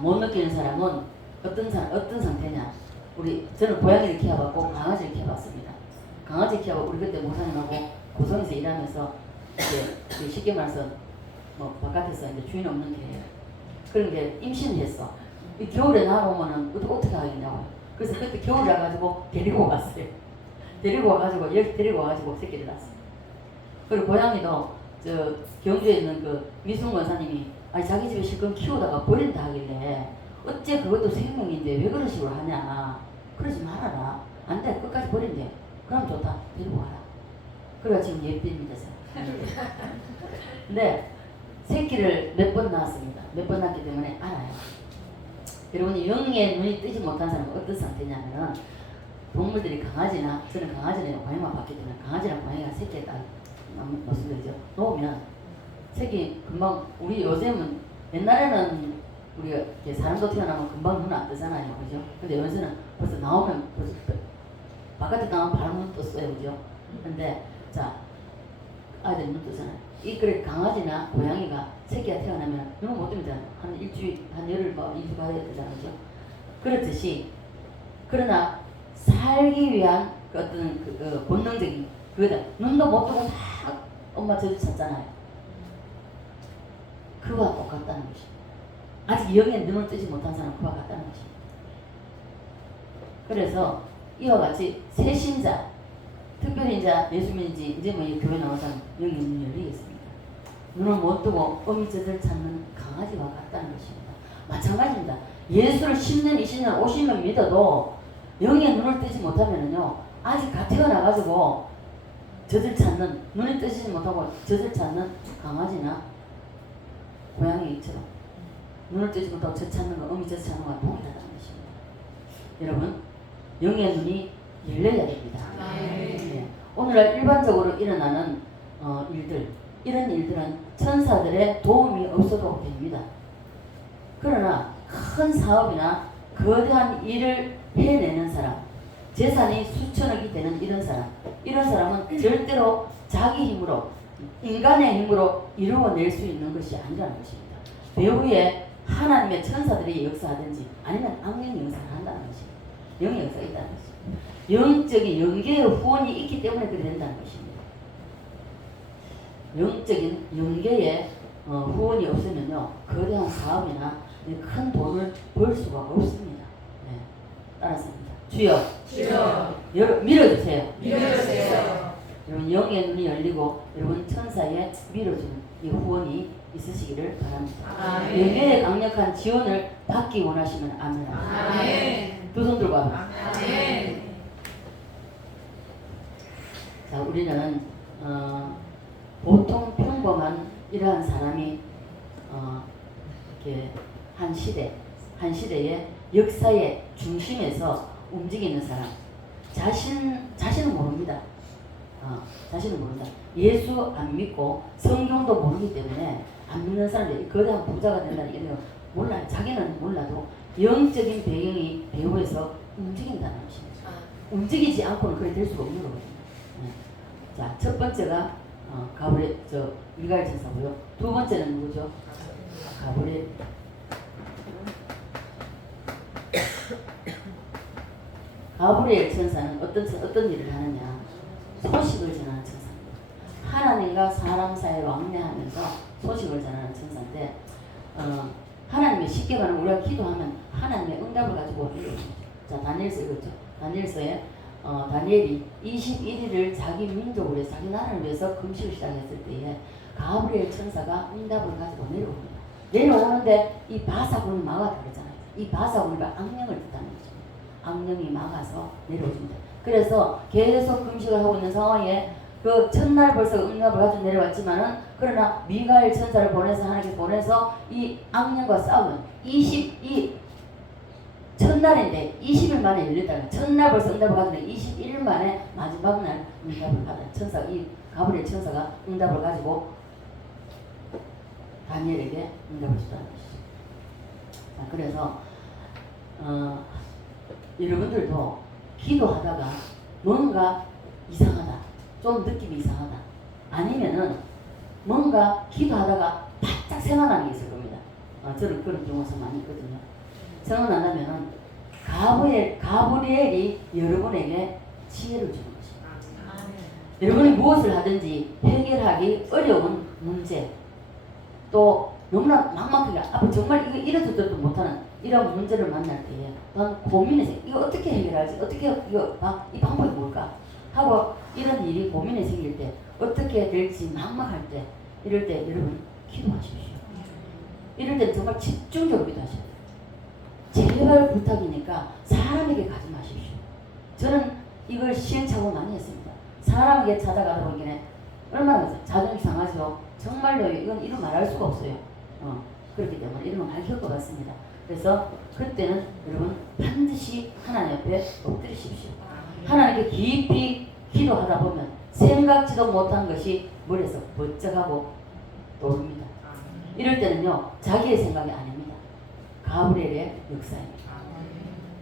못 느끼는 사람은 어떤 상태냐. 저는 고양이를 키워봤고 강아지를 키워봤습니다. 강아지 키워봤고 우리 그때 목사님하고 고성에서 일하면서 이제 쉽게 말해서 뭐 바깥에서 이제 주인 없는 게 그런 게 임신을 했어. 이 겨울에 나오면은 어떻게 하겠냐고. 그래서 그때 겨울에 와가지고 데리고 왔어요. 데리고 와가지고 여기 데리고 와가지고 새끼를 낳았어요. 그리고 고양이도 저 경주에 있는 그 미순 원사님이 자기 집에 실컷 키우다가 버린다 하길래 어째 그것도 생명인데 왜 그런 식으로 하냐. 그러지 말아라. 안 돼. 끝까지 버린대. 그럼 좋다. 데리고 와라. 그래가 지금 예삐입니다. 근데 새끼를 몇 번 낳았습니다. 몇 번 낳기 때문에 알아요. 여러분이 영의 눈이 뜨지 못한 사람은 어떤 상태냐면 동물들이 강아지나 저는 강아지나 고양이만 봤기 때문에 강아지랑 고양이가 새끼에 딱 무슨 말이죠. 놓으면 새끼 금방 우리 요즘은 옛날에는 우리가 사람도 태어나면 금방 눈 안 뜨잖아요. 그죠? 근데 요새는 벌써 나오면 벌써 바깥에 나오면 바로 눈 떴어요. 그죠? 근데 자 아이들 눈 뜨잖아요. 그래 강아지나 고양이가 새끼가 태어나면 눈을 못 뜹니다. 한 일주일, 한 열흘, 2주 가야 되잖아요. 그죠? 그렇듯이 그러나 살기 위한 어떤 본능적인 그거다. 눈도 못 뜨고 막 엄마 저주 찾잖아요. 그와 똑같다는 것입니다. 아직 영의 눈을 뜨지 못한 사람은 그와 같다는 것입니다. 그래서 이와 같이 새신자, 특별히 이제 예수민인지 이제 뭐 이 교회 나온 사람 영의 눈이 열리겠습니다. 눈을 못 뜨고 어미젖을 찾는 강아지와 같다는 것입니다. 마찬가지입니다. 예수를 10년, 20년, 50년 믿어도 영의 눈을 뜨지 못하면은요 아직 갓 태어나가지고 젖을 찾는, 눈이 뜨지 못하고 젖을 찾는 강아지나 고양이처럼 눈을 뜨지 못하고 젖 찾는 거, 어미젖 찾는 거와 동일하다는 것입니다. 여러분, 영의 눈이 열려야 됩니다. 네. 오늘날 일반적으로 일어나는 이런 일들은 천사들의 도움이 없어도 됩니다. 그러나 큰 사업이나 거대한 일을 해내는 사람, 재산이 수천억이 되는 이런 사람은 절대로 자기 힘으로, 인간의 힘으로 이루어낼 수 있는 것이 아니라는 것입니다. 배후에 하나님의 천사들이 역사하든지 아니면 악령이 역사를 한다는 것입니다. 영의 역사가 있다는 것입니다. 영적인 영계의 후원이 있기 때문에 그렇게 된다는 것입니다. 영적인 영계의 후원이 없으면요 거대한 사업이나 큰 돈을 벌 수가 없습니다. 네. 따라서입니다. 주여, 여러분 밀어주세요. 여러분 영의 눈이 열리고 여러분 천사의 밀어주는 이 후원이 있으시기를 바랍니다. 영계의 강력한 지원을 받기 원하시면 아멘. 두 손 들고 합니다. 자, 우리는 보통 평범한 이러한 사람이 이렇게 한 시대의 역사의 중심에서 움직이는 사람, 자신은 모릅니다. 자신은 모른다. 예수 안 믿고 성경도 모르기 때문에 안 믿는 사람들이 거대한 부자가 된다는 이런 거 몰라요. 자기는 몰라도 영적인 배경이 배후에서 움직인다는 것입니다. 움직이지 않고는 그래 될 수가 없는 거거든요. 자, 첫 번째가 미가엘 천사고요. 두 번째는 누구죠? 가브리엘. 가브리엘 천사는 어떤 일을 하느냐? 소식을 전하는 천사입니다. 하나님과 사람 사이에 왕래하면서 소식을 전하는 천사인데, 하나님의 쉽게 말하면 우리가 기도하면 하나님의 응답을 가지고 이루어집니다. 자, 다니엘서 읽었죠? 다니엘서에 다니엘이 21일을 자기 민족을 위해서, 자기 나라를 위해서 금식을 시작했을 때에 가브리엘 천사가 응답을 가지고 내려옵니다. 내려오는데 이 바사군을 막았다 그랬잖아요. 이 바사군과 악령을 뜻하는 거죠. 악령이 막아서 내려옵니다. 그래서 계속 금식을 하고 있는 상황에 그 첫날 벌써 응답을 가지고 내려왔지만은, 그러나 미가엘 천사를 보내서, 하나님께 보내서 이 악령과 싸우는 첫날인데 20일 만에 열렸다는, 첫날 벌써 응답을 가지고 21일 만에 마지막 날 응답을 받은 천사, 이 가브리엘 천사가 응답을 가지고 다니엘에게 응답을 줬다는 것이죠. 자, 그래서 여러분들도 기도하다가 뭔가 이상하다, 좀 느낌이 이상하다, 아니면은 뭔가 기도하다가 바짝 생각나는 게 있을 겁니다. 저는 그런 경우가 많이 있거든요. 생각난다면은 가브리엘이 여러분에게 지혜를 주는 것입니다. 여러분이 무엇을 하든지 해결하기 어려운 문제, 또 너무나 막막하게 앞에 정말 이거 이래도 못하는 이런 문제를 만날 때에 난 고민해서 이거 어떻게 해결하지? 이 방법이 뭘까? 하고 이런 일이 고민이 생길 때, 어떻게 될지 막막할 때, 이럴 때 여러분 기도하십시오. 이럴 때 정말 집중적으로 기도하셔야 돼요. 제발 부탁이니까 사람에게 가지 마십시오. 저는 이걸 시행착오 많이 했습니다. 사람에게 찾아가다 보니까 얼마나 자존심 상하죠. 정말로 이건 이루 말할 수가 없어요. 그렇기 때문에 이런 건 많이 겪어봤습니다. 그래서 그때는 여러분 반드시 하나님 옆에 엎드리십시오. 하나님께 깊이 기도하다 보면 생각지도 못한 것이 머리에서 번쩍하고 떠오릅니다. 이럴 때는요, 자기의 생각이 아닙니다. 가브리엘의 역사입니다.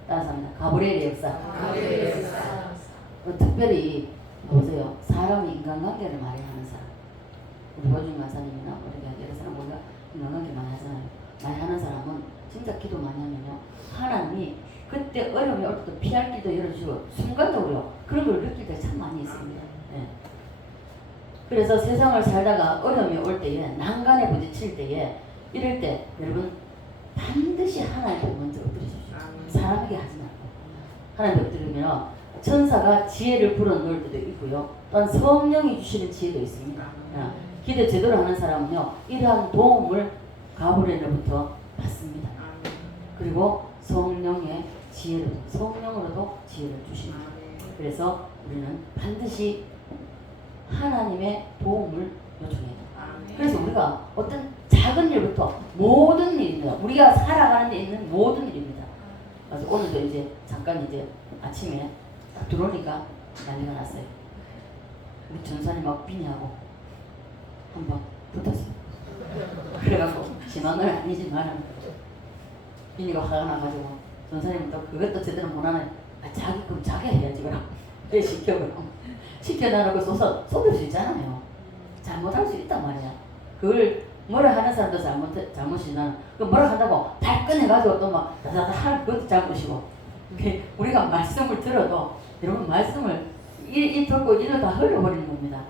다른 사람입니다. 가브리엘의 역사. 특별히 보세요. 사람이 인간관계를 많이 하는 사람, 우리 호중 간사님이나 우리 여러 사람 우리가 인간관계 많이 하잖아요. 많이 하는 사람은 진짜 기도 많이 하면요, 하나님이 그때 어려움이 올 때도 피할 길도 열어주고 순간적으로 그런 걸 느낄 때 참 많이 있습니다. 네. 그래서 세상을 살다가 어려움이 올 때에, 난간에 부딪힐 때에, 이럴 때 여러분 반드시 하나님께 먼저 엎드리십시오. 사람에게 하지 말고 하나님께 엎드리면 천사가 지혜를 불어넣을 때도 있고요, 또한 성령이 주시는 지혜도 있습니다. 기도 제대로 하는 사람은요, 이러한 도움을 가브리엘로부터 받습니다. 그리고 성령의 성령으로도 지혜를 주십니다. 그래서 우리는 반드시 하나님의 도움을 요청해야 돼요. 그래서 우리가 어떤 작은 일부터 모든 일입니다. 우리가 살아가는 데 있는 모든 일입니다. 그래서 오늘도 이제 잠깐 아침에 딱 들어오니까 난리가 났어요. 우리 전사님 막 비니하고 한번 붙었어요. 그래갖고 심한 건 아니지만 비니가 화가 나가지고 전사님은 또 그것도 제대로 못하네. 자기 금 자기 해야지 그럼. 왜 시켜 그럼. 시켜놔놓고 쏟을 수 있잖아요. 잘못할 수 있단 말이야. 그걸 뭐라 하는 사람도 잘못이나, 그 뭐라 한다고 발끈해가지고 또 막 하는 그것도 잘못이고. 우리가 말씀을 들어도 여러분 말씀을 이 듣고 이로 다 흘려버리는 겁니다.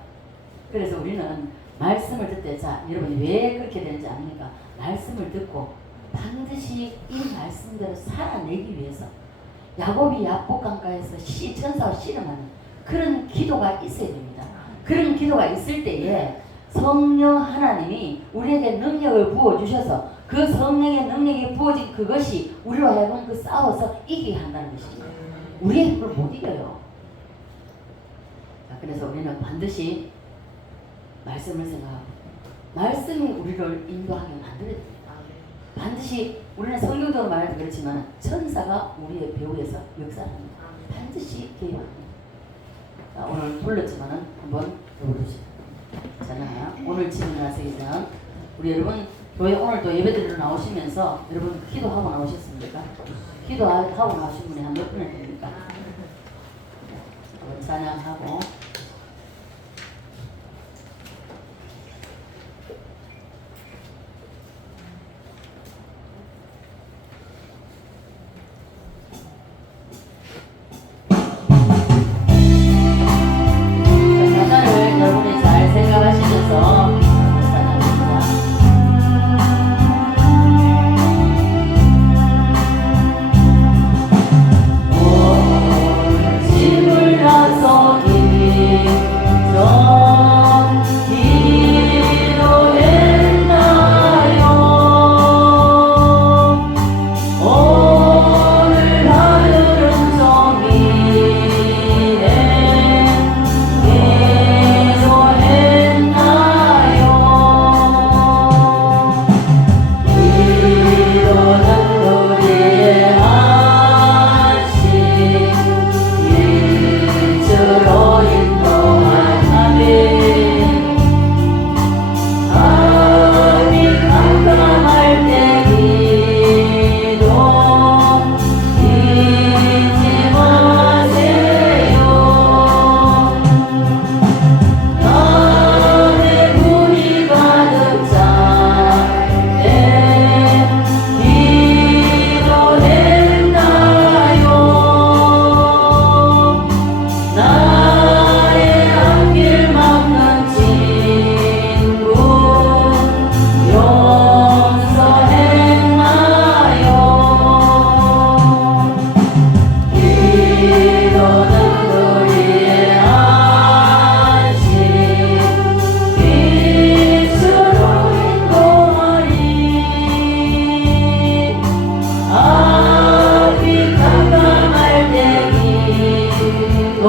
그래서 우리는 말씀을 듣때, 자 여러분이 왜 그렇게 되는지 압니까? 말씀을 듣고 반드시 이 말씀대로 살아내기 위해서 야곱이 야복강가에서 천사와 씨름하는 그런 기도가 있어야 됩니다. 그런 기도가 있을 때에 성령 하나님이 우리에게 능력을 부어주셔서 그 성령의 능력이 부어진 그것이 우리로 하여금 그 싸워서 이기게 한다는 것입니다. 우리의 힘을 못 이겨요. 자, 그래서 우리는 반드시 말씀을 생각하고 말씀이 우리를 인도하게 만들어야 됩니다. 반드시 우리는 성경적으로 말해도 그렇지만 천사가 우리의 배후에서 역사합니다. 반드시 개입합니다. 자, 오늘 불렀지만은 한번 부르시죠. 찬양하나 오늘 집에 나서기 전 우리 여러분 교회 오늘 또 예배드리러 나오시면서 여러분 기도하고 나오셨습니까? 기도하고 나오신 분이 한 몇 분이 됩니까? 찬양하고 가사를 여러분이 잘 생각하시면서 찬양합니다. 집을 나서기 전 기도했나요? 오늘 하루는 종일에 기도했나요? 기도는 우리의 안식 일주로 인도하니 아니 깜깜할 때 기도 잊지 마세요. 남의 불이 가득 찰때 기도했나요? 나의 앞길 막는 친구 용서했나요? 기도는 우리의 안식 빛으로 인도하니 앞이 깜깜할 때 기도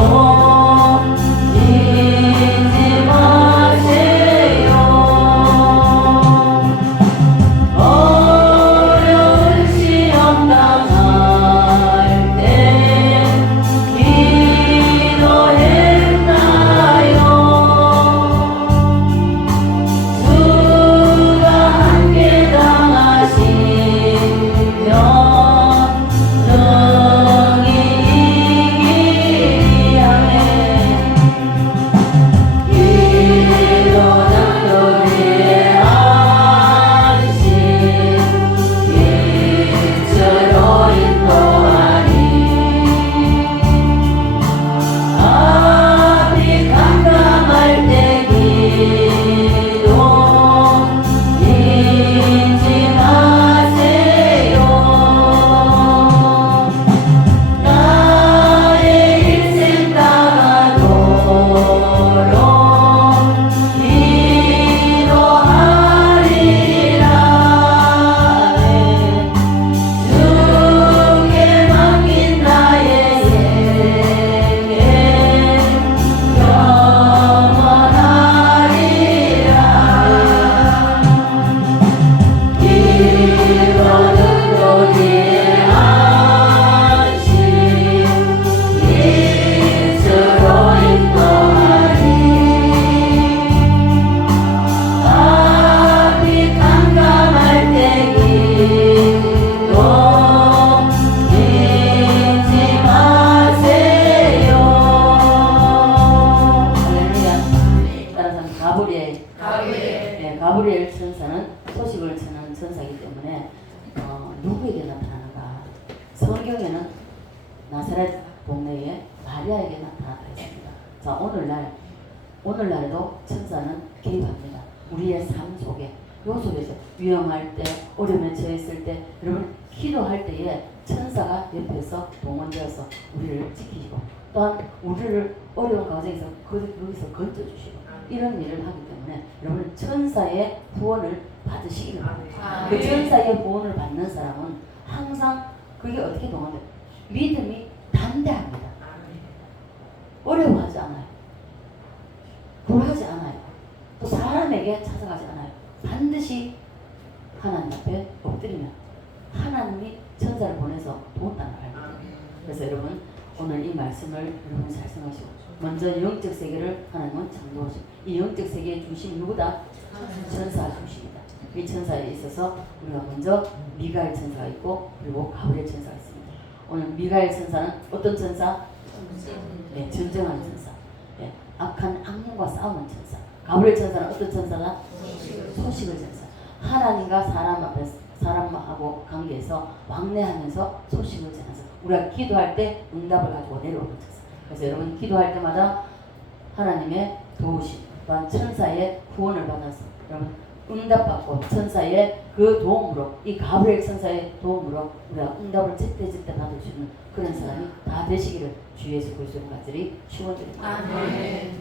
잊지 마세요. 어려운 시험 당할 때 기도했나요? 주가 함께 당하시면 능히 이기리 하네. 기도는 우리의 안식 빛으로 인도하니 앞이 깜깜할 때 기도 잊지 마세요. 나의 인생 따라도록 기도하리라. 주께 맡긴 나의 생애 영원하리라. 기도는 우리의 안식 빛으로 인도하니 앞이 깜깜할 때 기도 잊지 마세요. 할렐루야. 따라서 가브리엘 천사는 소식을 전하는 천사이기 때문에 누구에게 나타나는가? 성경에는 나사렛 동네에 마리아에게 나타났다 했습니다. 자, 오늘날에도 천사는 개입합니다. 우리의 삶 속에, 요 속에서 위험할 때, 어려움에 처했을 때, 여러분 기도할 때에 천사가 옆에서 동원되어서 우리를 지키시고 또한 우리를 어려운 과정에서 거기서 건져주시고 이런 일을 하기 때문에 여러분 천사의 후원을 받으시기를 바랍니다. 그 천사의 후원을 받는 사람은 항상 그게 어떻게 동원돼요? 믿음이 담대합니다. 어려워하지 않아요. 굴하지 않아요. 또 살성하시고 먼저 영적 세계를 하나님은 창조하시고 이 영적 세계의 중심이 누구다? 천사 중심이다. 이 천사에 있어서 우리가 먼저 미가엘 천사가 있고 그리고 가브리엘 천사가 있습니다. 오늘 미가엘 천사는 어떤 천사? 네, 전쟁하는 천사. 네, 악한 악령과 싸우는 천사. 가브리엘 천사는 어떤 천사다? 소식을 천사. 하나님과 사람하고 관계에서 왕래하면서 소식을 전해서 우리가 기도할 때 응답을 가지고 내려오는 천사. 그래서 여러분 기도할 때마다 하나님의 도우심 또한 천사의 구원을 받아서 여러분 응답받고 천사의 그 도움으로 이 가브리엘 천사의 도움으로 우리가 응답을 제때제때 받을 수 있는 그런 사람이 다 되시기를 주 예수 그리스도의 간절히 축원드립니다. 아멘.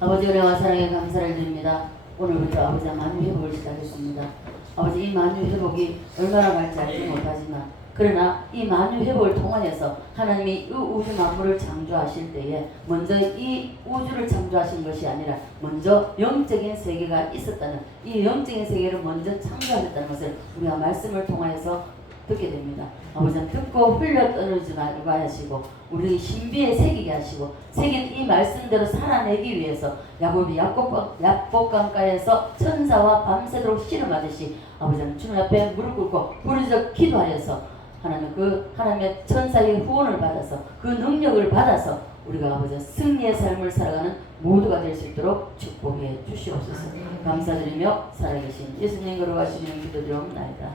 아버지 은혜와 사랑에 감사를 드립니다. 오늘부터 아버지 만유 회복을 시작했습니다. 아버지 이 만유 회복이 얼마나 갈지 알지 못하지만 그러나 이 만유 회복을 통하여서 하나님이 이 우주 만물을 창조하실 때에 먼저 이 우주를 창조하신 것이 아니라 먼저 영적인 세계가 있었다는 이 영적인 세계를 먼저 창조하셨다는 것을 우리가 말씀을 통하여서 듣게 됩니다. 아버지는 듣고 흘려 떠나지 말고 하시고 우리 신비에 새기게 하시고 새긴 이 말씀대로 살아내기 위해서 야곱이 약복강가에서 천사와 밤새도록 씨름하듯이 아버지는 주님 앞에 무릎 꿇고 부르짖어 기도하여서 하나님 그 하나님의 천사의 후원을 받아서 그 능력을 받아서 우리가 아버지 승리의 삶을 살아가는 모두가 될 수 있도록 축복해 주시옵소서. 감사드리며 살아계신 예수님 거룩하신 이름 기도드리옵나이다.